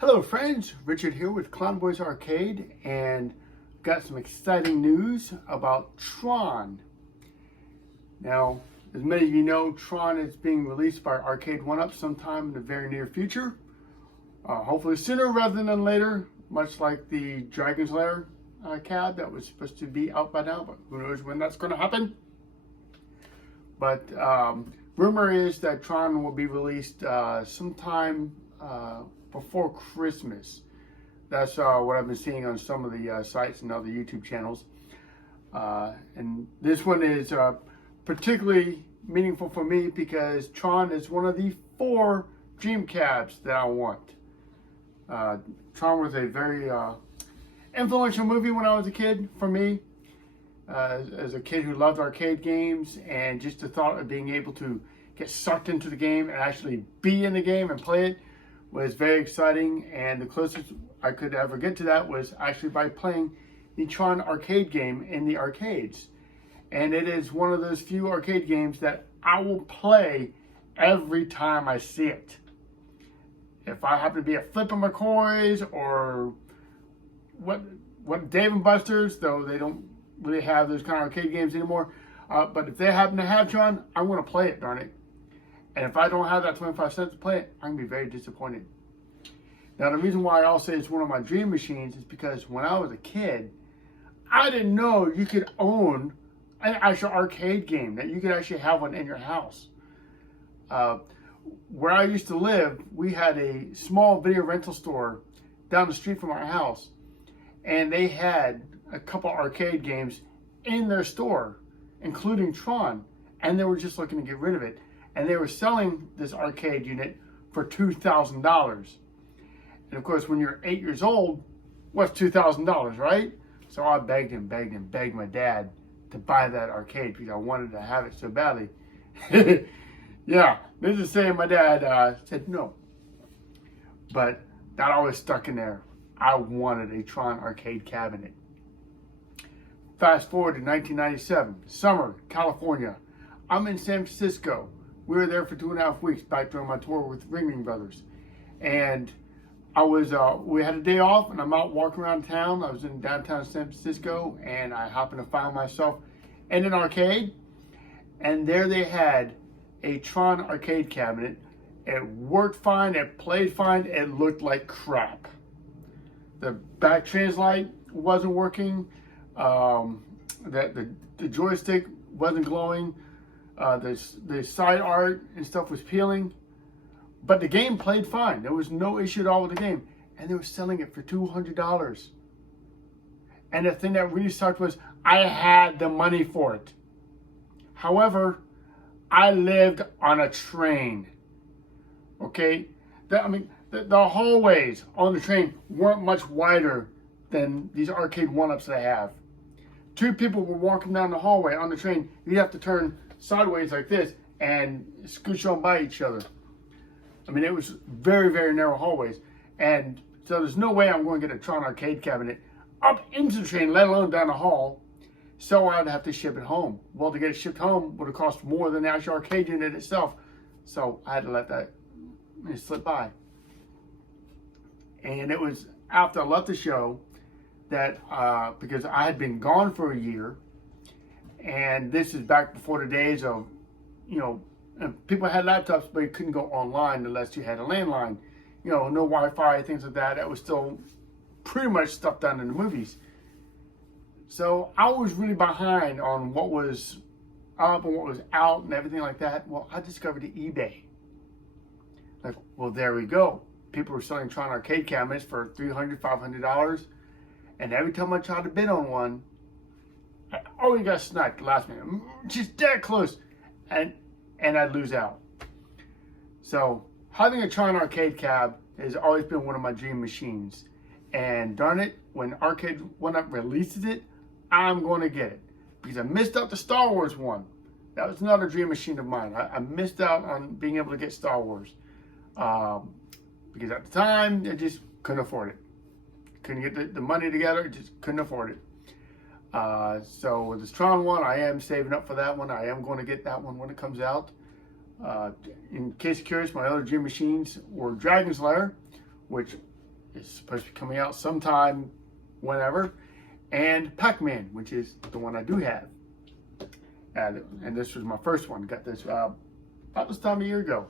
Hello friends, Richard here with Clown Boys Arcade, and got some exciting news about Tron. Now, as many of you know, Tron is being released by Arcade1Up sometime in the very near future. Hopefully sooner rather than later, much like the Dragon's Lair cab that was supposed to be out by now, but who knows when that's going to happen. But rumor is that Tron will be released sometime before Christmas. That's what I've been seeing on some of the sites and other YouTube channels. And this one is particularly meaningful for me because Tron is one of the 4 dream cabs that I want. Tron was a very influential movie when I was a kid for me. As a kid who loved arcade games, and just the thought of being able to get sucked into the game and actually be in the game and play it was very exciting. And the closest I could ever get to that was actually by playing the Tron arcade game in the arcades. And it is one of those few arcade games that I will play every time I see it. If I happen to be at Flip McCoy's or what Dave & Buster's, though they don't really have those kind of arcade games anymore. But if they happen to have Tron, I'm going to play it, darn it. And if I don't have that 25 cents to play it, I'm going to be very disappointed. Now, the reason why I'll say it's one of my dream machines is because when I was a kid, I didn't know you could own an actual arcade game, that you could actually have one in your house. Where I used to live, we had a small video rental store down the street from our house. And they had a couple arcade games in their store, including Tron, and they were just looking to get rid of it. And they were selling this arcade unit for $2,000. And of course, when you're 8 years old, what's $2,000, right? So I begged my dad to buy that arcade because I wanted to have it so badly. Yeah, this is saying my dad said no. But that always stuck in there. I wanted a Tron arcade cabinet. Fast forward to 1997, summer, California. I'm in San Francisco. We were there for 2.5 weeks back during my tour with Ring Brothers. And we had a day off, and I'm out walking around town. I was in downtown San Francisco, and I happened to find myself in an arcade. And there they had a Tron arcade cabinet. It worked fine, it played fine, it looked like crap. The back translight wasn't working. The joystick wasn't glowing. The side art and stuff was peeling. But the game played fine. There was no issue at all with the game. And they were selling it for $200. And the thing that really sucked was I had the money for it. However, I lived on a train. Okay? The hallways on the train weren't much wider than these Arcade1Ups that I have. 2 people were walking down the hallway on the train. You'd have to turn sideways like this and scooch on by each other. I mean, it was very, very narrow hallways. And so there's no way I'm going to get a Tron arcade cabinet up into the train, let alone down the hall. So I'd have to ship it home. Well, to get it shipped home would have cost more than the actual arcade unit itself. So I had to let that slip by. And it was after I left the show that, because I had been gone for a year, and this is back before the days of, people had laptops, but you couldn't go online unless you had a landline. No Wi-Fi, things like that. That was still pretty much stuff done in the movies. So I was really behind on what was up and what was out and everything like that. Well, I discovered eBay. Well, there we go. People were selling Tron arcade cabinets for $300, $500. And every time I tried to bid on one, I always got sniped last minute. Just that close. And I'd lose out. So having a Tron arcade cab has always been one of my dream machines. And darn it, when Arcade1Up releases it, I'm going to get it. Because I missed out the Star Wars one. That was another dream machine of mine. I missed out on being able to get Star Wars. Because at the time, I just couldn't afford it. Couldn't get the money together, just couldn't afford it. So with this Tron one, I am saving up for that one. I am going to get that one when it comes out. In case you're curious, my other dream machines were Dragon's Lair, which is supposed to be coming out sometime whenever, and Pac-Man, which is the one I do have. And this was my first one. Got this about this time a year ago,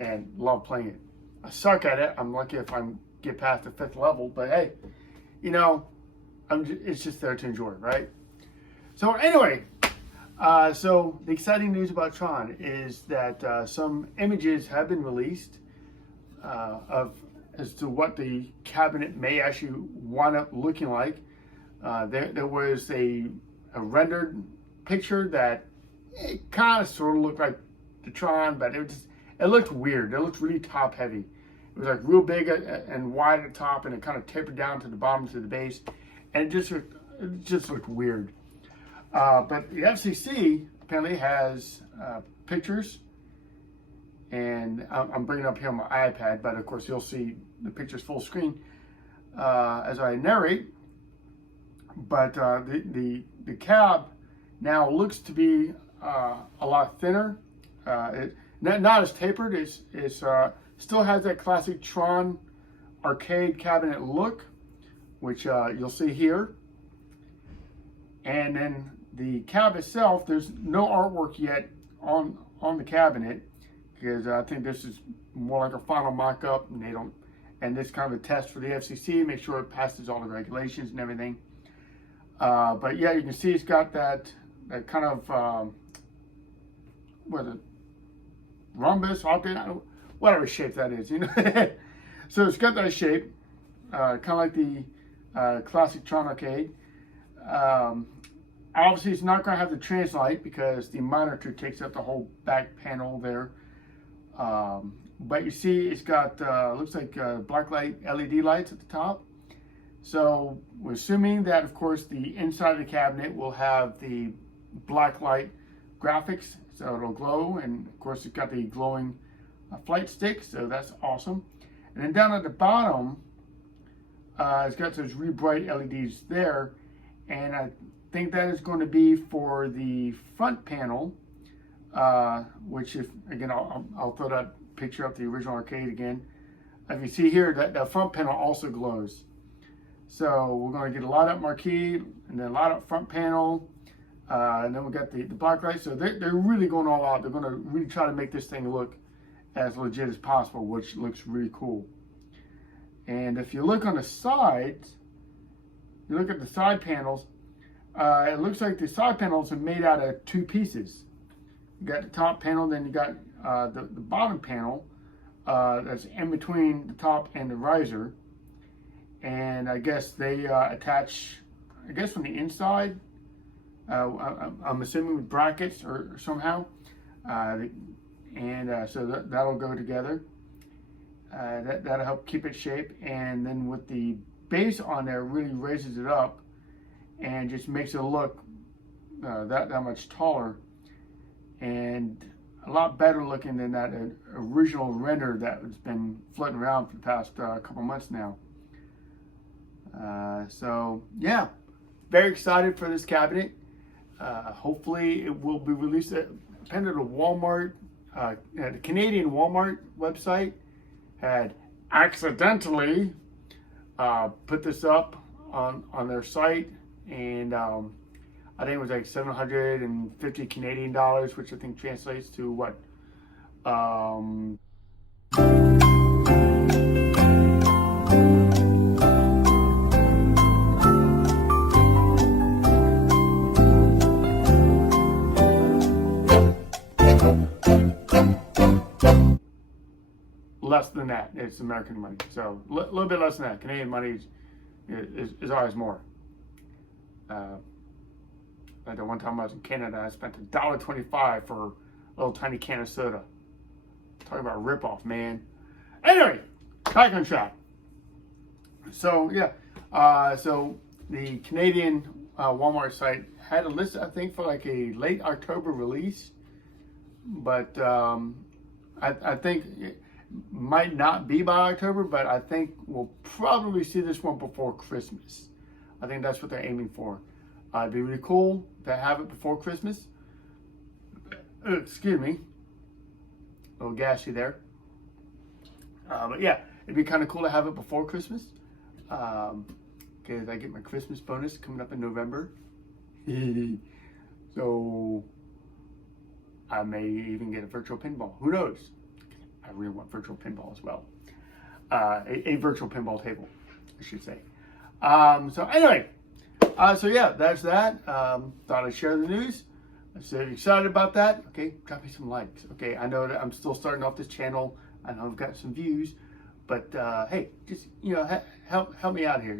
and love playing it. I suck at it. I'm lucky if I get past the 5th level, but hey, you know, it's just there to enjoy, right? So anyway, so the exciting news about Tron is that some images have been released as to what the cabinet may actually wind up looking like. There was a rendered picture that it kind of sort of looked like the Tron, but it looked weird. It looked really top heavy. It was like real big and wide at the top, and it kind of tapered down to the bottom to the base, and it just looked weird. But the FCC apparently has pictures, and I'm bringing it up here on my iPad, but of course you'll see the pictures full screen as I narrate. But the cab now looks to be a lot thinner. Not as tapered. It still has that classic Tron arcade cabinet look, which you'll see here. And then the cab itself, there's no artwork yet on the cabinet, because I think this is more like a final mock-up, and this kind of a test for the FCC, make sure it passes all the regulations and everything. But yeah, you can see it's got that kind of what is it, rhombus, whatever shape that is, you know. So it's got that shape, kind of like the classic Tron arcade. Obviously, it's not going to have the translite because the monitor takes up the whole back panel there. But you see, it's got looks like black light LED lights at the top. So we're assuming that, of course, the inside of the cabinet will have the black light graphics, so it'll glow, and of course, it's got the glowing flight stick, so that's awesome. And then down at the bottom, it's got those really bright LEDs there, and I think that is going to be for the front panel, which, if again, I'll throw that picture up the original arcade again. If you see here, that front panel also glows. So we're going to get a light up marquee, and then a light up front panel, and then we got the black light. So they're really going all out. They're going to really try to make this thing look as legit as possible, which looks really cool. And if you look on the sides, you look at the side panels, it looks like the side panels are made out of 2 pieces. You got the top panel, then you got the bottom panel that's in between the top and the riser. And I guess they attach, I guess from the inside, I'm assuming with brackets or somehow. So that'll go together. That'll help keep it shape. And then with the base on there, really raises it up and just makes it look that much taller and a lot better looking than that original render that has been floating around for the past couple months now. So yeah, very excited for this cabinet. Hopefully it will be released at Walmart. The Canadian Walmart website had accidentally put this up on their site, and I think it was like 750 Canadian dollars, which I think translates to what? Less than that. It's American money, so a little bit less than that. Canadian money is always more. Like the one time I was in Canada, I spent $1.25 for a little tiny can of soda. Talking about a ripoff, man. Anyway, back on track. So yeah, so the Canadian Walmart site had a list, I think, for like a late October release, but I think it might not be by October, but I think we'll probably see this one before Christmas. I think that's what they're aiming for. It'd be really cool to have it before Christmas. Excuse me. A little gassy there. But yeah, it'd be kind of cool to have it before Christmas. Because I get my Christmas bonus coming up in November. So I may even get a virtual pinball. Who knows? I really want virtual pinball as well. A virtual pinball table, I should say. So anyway, so yeah, that's that. Thought I'd share the news. I'm so excited about that. Okay, drop me some likes. Okay, I know that I'm still starting off this channel. I know I've got some views, but hey, just help me out here.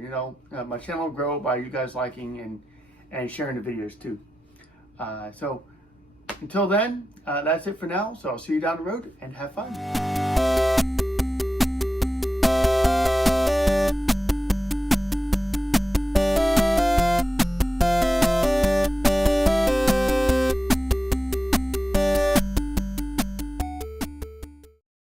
My channel will grow by you guys liking and sharing the videos too. So until then, that's it for now. So I'll see you down the road and have fun.